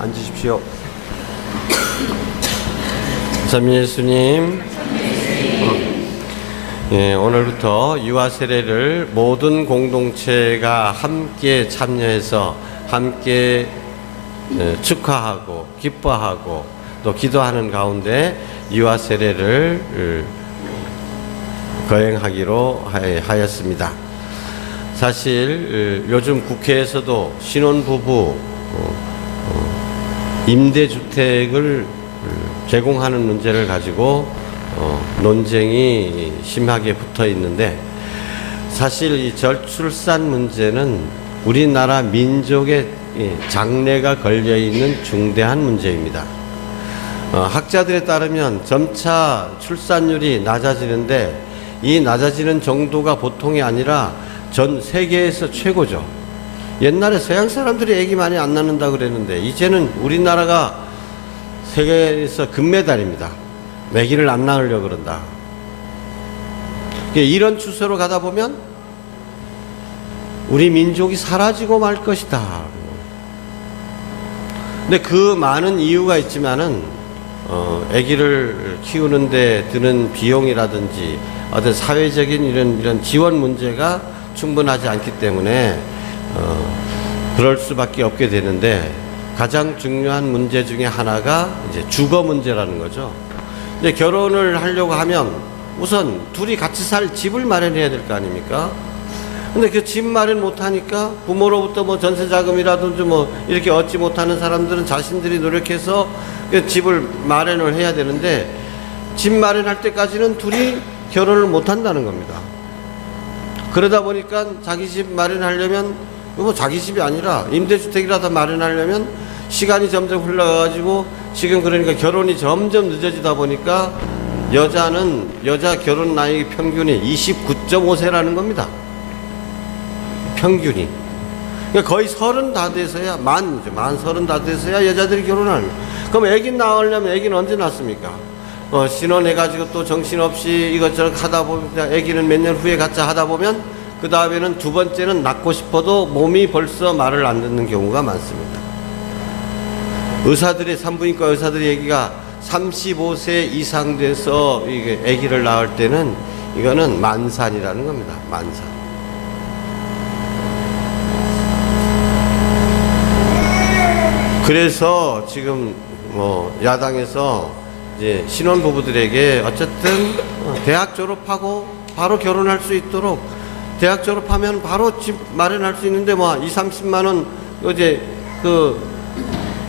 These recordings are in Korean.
앉으십시오. 참 예수님, 오늘부터 유아 세례를 모든 공동체가 함께 참여해서 함께 축하하고 기뻐하고 또 기도하는 가운데 유아 세례를 거행하기로 하였습니다. 사실 요즘 국회에서도 신혼부부 임대주택을 제공하는 문제를 가지고 논쟁이 심하게 붙어 있는데, 사실 이 저출산 문제는 우리나라 민족의 장래가 걸려 있는 중대한 문제입니다. 학자들에 따르면 점차 출산율이 낮아지는데, 이 낮아지는 정도가 보통이 아니라 전 세계에서 최고죠. 옛날에 서양 사람들이 아기 많이 안 낳는다 그랬는데 이제는 우리나라가 세계에서 금메달입니다. 아기를 안 낳으려고 그런다. 이런 추세로 가다 보면 우리 민족이 사라지고 말 것이다. 근데 그 많은 이유가 있지만은 아기를 키우는데 드는 비용이라든지 어떤 사회적인 이런 지원 문제가 충분하지 않기 때문에 그럴 수밖에 없게 되는데, 가장 중요한 문제 중에 하나가 이제 주거 문제라는 거죠. 이제 결혼을 하려고 하면 우선 둘이 같이 살 집을 마련해야 될 거 아닙니까? 근데 그 집 마련 못하니까 부모로부터 뭐 전세 자금이라든지 뭐 이렇게 얻지 못하는 사람들은 자신들이 노력해서 그 집을 마련을 해야 되는데, 집 마련할 때까지는 둘이 결혼을 못 한다는 겁니다. 그러다 보니까 자기 집 마련하려면, 뭐 자기 집이 아니라 임대주택이라도 마련하려면 시간이 점점 흘러가가지고 지금 그러니까 결혼이 점점 늦어지다 보니까 여자 결혼 나이 평균이 29.5세라는 겁니다. 평균이. 그러니까 거의 30 다 돼서야, 만 30 다 돼서야 여자들이 결혼하는 거예요. 그럼 애기 낳으려면 애기는 언제 낳습니까? 신혼해가지고 또 정신없이 이것저것 하다 보면 애기는 몇 년 후에 갖자 하다 보면 그 다음에는 두 번째는 낳고 싶어도 몸이 벌써 말을 안 듣는 경우가 많습니다. 산부인과 의사들이 얘기가 35세 이상 돼서 이게 아기를 낳을 때는 이거는 만산이라는 겁니다. 만산. 그래서 지금 뭐 야당에서 이제 신혼부부들에게 어쨌든 대학 졸업하고 바로 결혼할 수 있도록, 대학 졸업하면 바로 집 마련할 수 있는데 뭐 20-30만 원 이제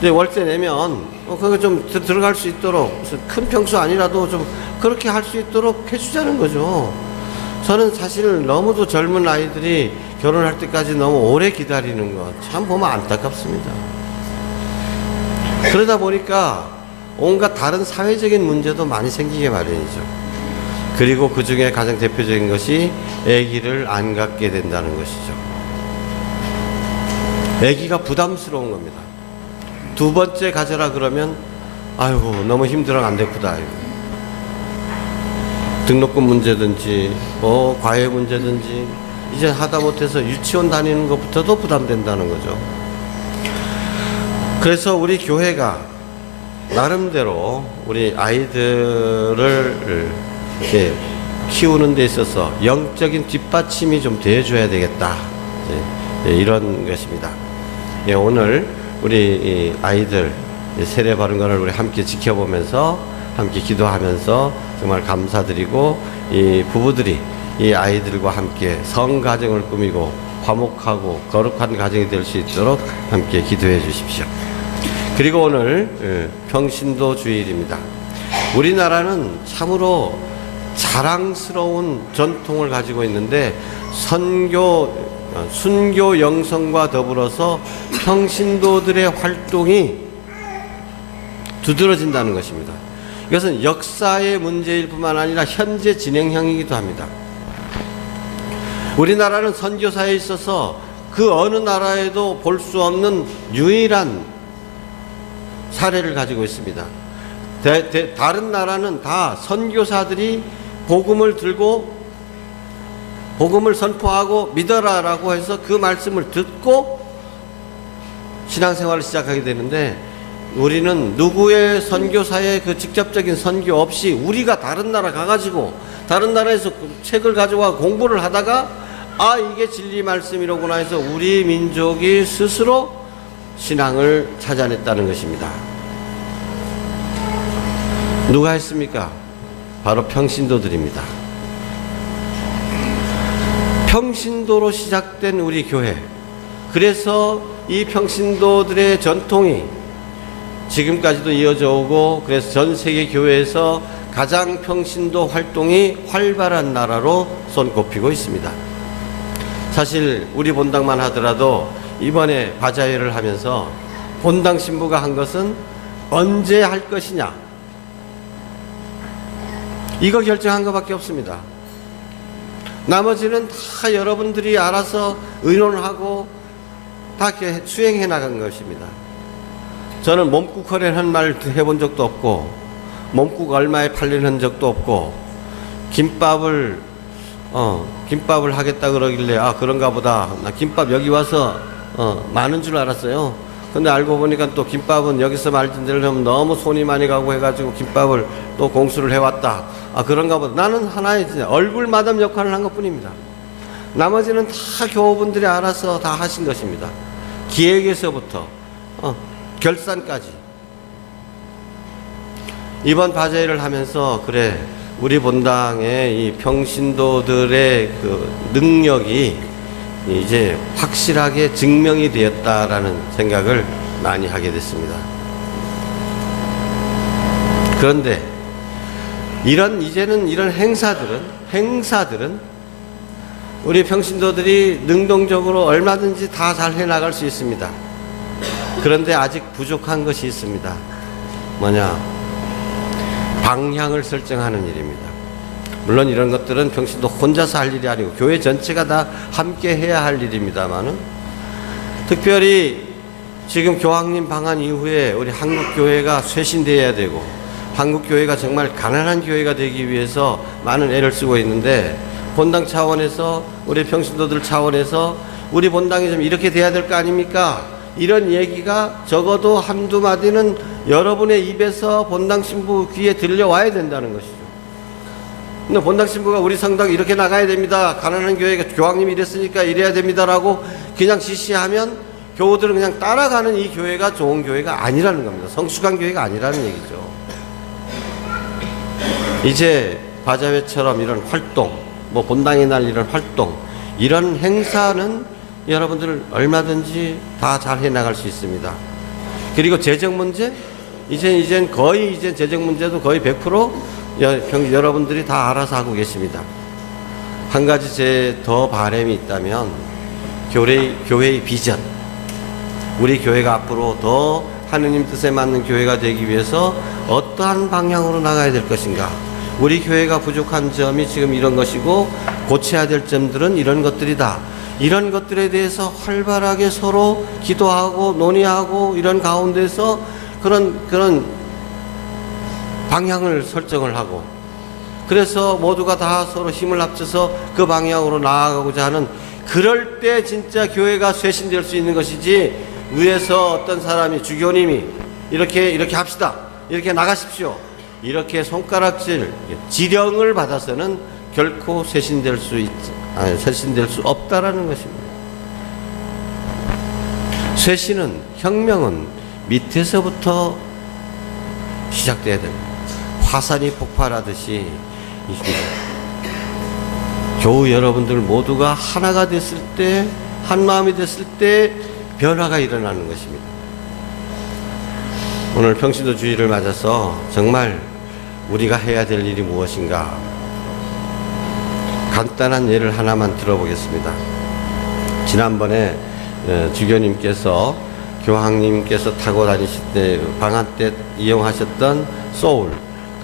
월세 내면 그거 좀 들어갈 수 있도록, 큰 평수 아니라도 좀 그렇게 할 수 있도록 해주자는 거죠. 저는 사실 너무도 젊은 아이들이 결혼할 때까지 너무 오래 기다리는 거 참 보면 안타깝습니다. 그러다 보니까 온갖 다른 사회적인 문제도 많이 생기게 마련이죠. 그리고 그 중에 가장 대표적인 것이 아기를 안 갖게 된다는 것이죠. 아기가 부담스러운 겁니다. 두 번째 가져라 그러면 아이고 너무 힘들어 안 됐구다. 등록금 문제든지 과외 문제든지 이제 하다 못해서 유치원 다니는 것부터도 부담된다는 거죠. 그래서 우리 교회가 나름대로 우리 아이들을 이렇게 키우는 데 있어서 영적인 뒷받침이 좀 되어줘야 되겠다, 이런 것입니다. 오늘 우리 아이들 세례 받은 것을 우리 함께 지켜보면서 함께 기도하면서 정말 감사드리고, 이 부부들이 이 아이들과 함께 성가정을 꾸미고 화목하고 거룩한 가정이 될 수 있도록 함께 기도해 주십시오. 그리고 오늘 평신도 주일입니다. 우리나라는 참으로 자랑스러운 전통을 가지고 있는데, 순교 영성과 더불어서 평신도들의 활동이 두드러진다는 것입니다. 이것은 역사의 문제일 뿐만 아니라 현재 진행형이기도 합니다. 우리나라는 선교사에 있어서 그 어느 나라에도 볼 수 없는 유일한 사례를 가지고 있습니다. 다른 나라는 다 선교사들이 복음을 들고 복음을 선포하고 믿어라라고 해서 그 말씀을 듣고 신앙생활을 시작하게 되는데, 우리는 누구의 선교사의 그 직접적인 선교 없이 우리가 다른 나라 가가지고 다른 나라에서 그 책을 가져와 공부를 하다가 아 이게 진리 말씀이로구나 해서 우리 민족이 스스로 신앙을 찾아냈다는 것입니다. 누가 했습니까? 바로 평신도들입니다. 평신도로 시작된 우리 교회, 그래서 이 평신도들의 전통이 지금까지도 이어져 오고, 그래서 전 세계 교회에서 가장 평신도 활동이 활발한 나라로 손꼽히고 있습니다. 사실 우리 본당만 하더라도 이번에 바자회를 하면서 본당 신부가 한 것은 언제 할 것이냐, 이거 결정한 것밖에 없습니다. 나머지는 다 여러분들이 알아서 의논하고 다 수행해 나간 것입니다. 저는 몸국 거래하는 말 해본 적도 없고, 몸국 얼마에 팔리는 적도 없고, 김밥을 하겠다 그러길래 아 그런가 보다, 나 김밥 여기 와서 많은 줄 알았어요. 근데 알고 보니까 또 김밥은 여기서 말든 데를 하면 너무 손이 많이 가고 해가지고 김밥을 또 공수를 해왔다. 아 그런가 보다. 나는 하나의 얼굴 마담 역할을 한 것뿐입니다. 나머지는 다 교우분들이 알아서 다 하신 것입니다. 기획에서부터 결산까지. 이번 바자회를 하면서 그래 우리 본당의 이 평신도들의 그 능력이 이제 확실하게 증명이 되었다라는 생각을 많이 하게 됐습니다. 그런데 이제는 이런 행사들은 우리 평신도들이 능동적으로 얼마든지 다 잘 해나갈 수 있습니다. 그런데 아직 부족한 것이 있습니다. 뭐냐? 방향을 설정하는 일입니다. 물론 이런 것들은 평신도 혼자서 할 일이 아니고 교회 전체가 다 함께 해야 할 일입니다만은, 특별히 지금 교황님 방한 이후에 우리 한국교회가 쇄신되어야 되고, 한국교회가 정말 가난한 교회가 되기 위해서 많은 애를 쓰고 있는데, 본당 차원에서 우리 평신도들 차원에서 우리 본당이 좀 이렇게 돼야 될 거 아닙니까? 이런 얘기가 적어도 한두 마디는 여러분의 입에서 본당 신부 귀에 들려와야 된다는 것이죠. 근데 본당 신부가 우리 성당 이렇게 나가야 됩니다, 가난한 교회가 교황님이 이랬으니까 이래야 됩니다라고 그냥 지시하면 교우들은 그냥 따라가는 이 교회가 좋은 교회가 아니라는 겁니다. 성숙한 교회가 아니라는 얘기죠. 이제 바자회처럼 이런 활동, 뭐 본당의 날 이런 활동, 이런 행사는 여러분들 얼마든지 다 잘 해나갈 수 있습니다. 그리고 재정 문제, 이젠 거의 재정 문제도 거의 100% 여러분들이 다 알아서 하고 계십니다. 한 가지 제 더 바람이 있다면 교회의 비전, 우리 교회가 앞으로 더 하느님 뜻에 맞는 교회가 되기 위해서 어떠한 방향으로 나가야 될 것인가, 우리 교회가 부족한 점이 지금 이런 것이고 고쳐야 될 점들은 이런 것들이다, 이런 것들에 대해서 활발하게 서로 기도하고 논의하고 이런 가운데서 그런 방향을 설정을 하고, 그래서 모두가 다 서로 힘을 합쳐서 그 방향으로 나아가고자 하는, 그럴 때 진짜 교회가 쇄신될 수 있는 것이지, 위에서 어떤 사람이 주교님이 이렇게 합시다, 이렇게 나가십시오, 이렇게 손가락질 지령을 받아서는 결코 쇄신될 수 없다라는 것입니다. 쇄신은, 혁명은 밑에서부터 시작돼야 됩니다. 화산이 폭발하듯이 교우 여러분들 모두가 하나가 됐을 때, 한 마음이 됐을 때 변화가 일어나는 것입니다. 오늘 평신도 주일을 맞아서 정말 우리가 해야 될 일이 무엇인가, 간단한 예를 하나만 들어보겠습니다. 지난번에 주교님께서, 교황님께서 타고 다니실 때, 방한 때 이용하셨던 소울,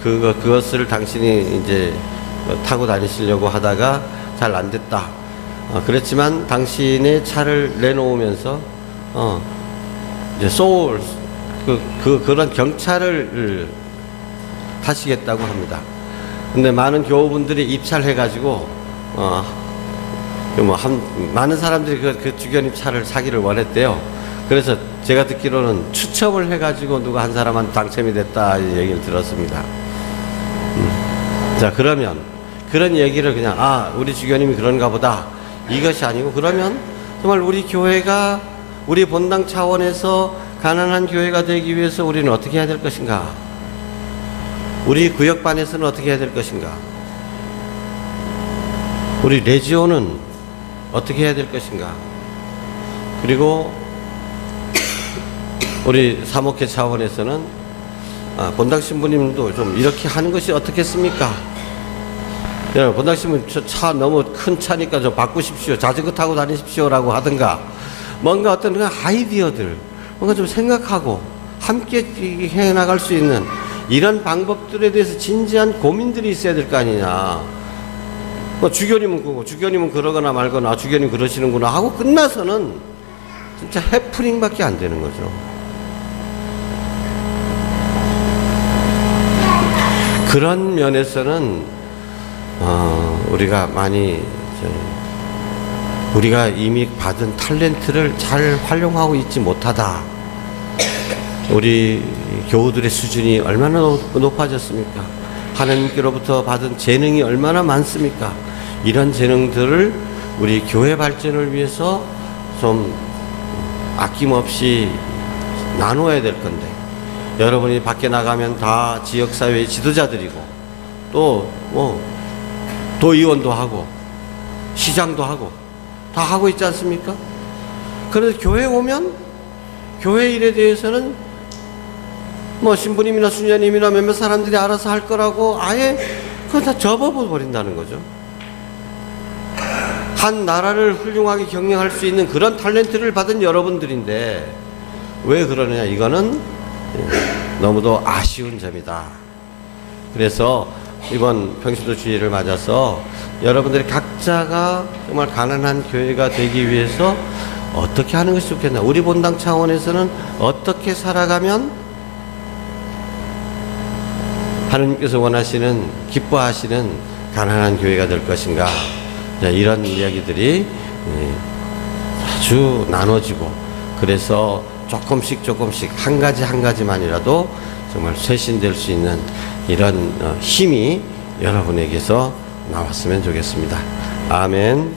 그것을 당신이 이제 타고 다니시려고 하다가 잘 안 됐다. 그랬지만 당신의 차를 내놓으면서 이제 소울, 그런 경차를 타시겠다고 합니다. 근데 많은 교우분들이 입찰해가지고 많은 사람들이 그 주교님 차를 사기를 원했대요. 그래서 제가 듣기로는 추첨을 해가지고 누가 한 사람한테 당첨이 됐다 이 얘기를 들었습니다. 자, 그러면 그런 얘기를 그냥 우리 주교님이 그런가 보다 이것이 아니고, 그러면 정말 우리 교회가 우리 본당 차원에서 가난한 교회가 되기 위해서 우리는 어떻게 해야 될 것인가? 우리 구역반에서는 어떻게 해야 될 것인가? 우리 레지오는 어떻게 해야 될 것인가? 그리고 우리 사목회 차원에서는 본당 신부님도 좀 이렇게 하는 것이 어떻겠습니까? 여러분, 본당 신부님 차 너무 큰 차니까 좀 바꾸십시오. 자전거 타고 다니십시오라고 하든가, 뭔가 어떤 그런 아이디어들, 뭔가 좀 생각하고 함께 해나갈 수 있는 이런 방법들에 대해서 진지한 고민들이 있어야 될 거 아니냐. 주교님은 그거, 주교님은 그러거나 말거나, 주교님 그러시는구나 하고 끝나서는 진짜 해프닝밖에 안 되는 거죠. 그런 면에서는 우리가 많이 우리가 이미 받은 탤런트를 잘 활용하고 있지 못하다. 우리 교우들의 수준이 얼마나 높아졌습니까? 하나님께로부터 받은 재능이 얼마나 많습니까? 이런 재능들을 우리 교회 발전을 위해서 좀 아낌없이 나누어야 될 건데, 여러분이 밖에 나가면 다 지역사회의 지도자들이고, 또 도의원도 하고 시장도 하고 다 하고 있지 않습니까? 그래서 교회 오면 교회 일에 대해서는 신부님이나 수녀님이나 몇몇 사람들이 알아서 할 거라고 아예 그걸 다 접어버린다는 거죠. 한 나라를 훌륭하게 경영할 수 있는 그런 탤런트를 받은 여러분들인데 왜 그러느냐, 이거는 너무도 아쉬운 점이다. 그래서 이번 평신도 주일을 맞아서 여러분들이 각자가 정말 가난한 교회가 되기 위해서 어떻게 하는 것이 좋겠나, 우리 본당 차원에서는 어떻게 살아가면 하나님께서 원하시는, 기뻐하시는 가난한 교회가 될 것인가, 이런 이야기들이 아주 나눠지고, 그래서 조금씩 한 가지만이라도 정말 쇄신될 수 있는 이런 힘이 여러분에게서 나왔으면 좋겠습니다. 아멘.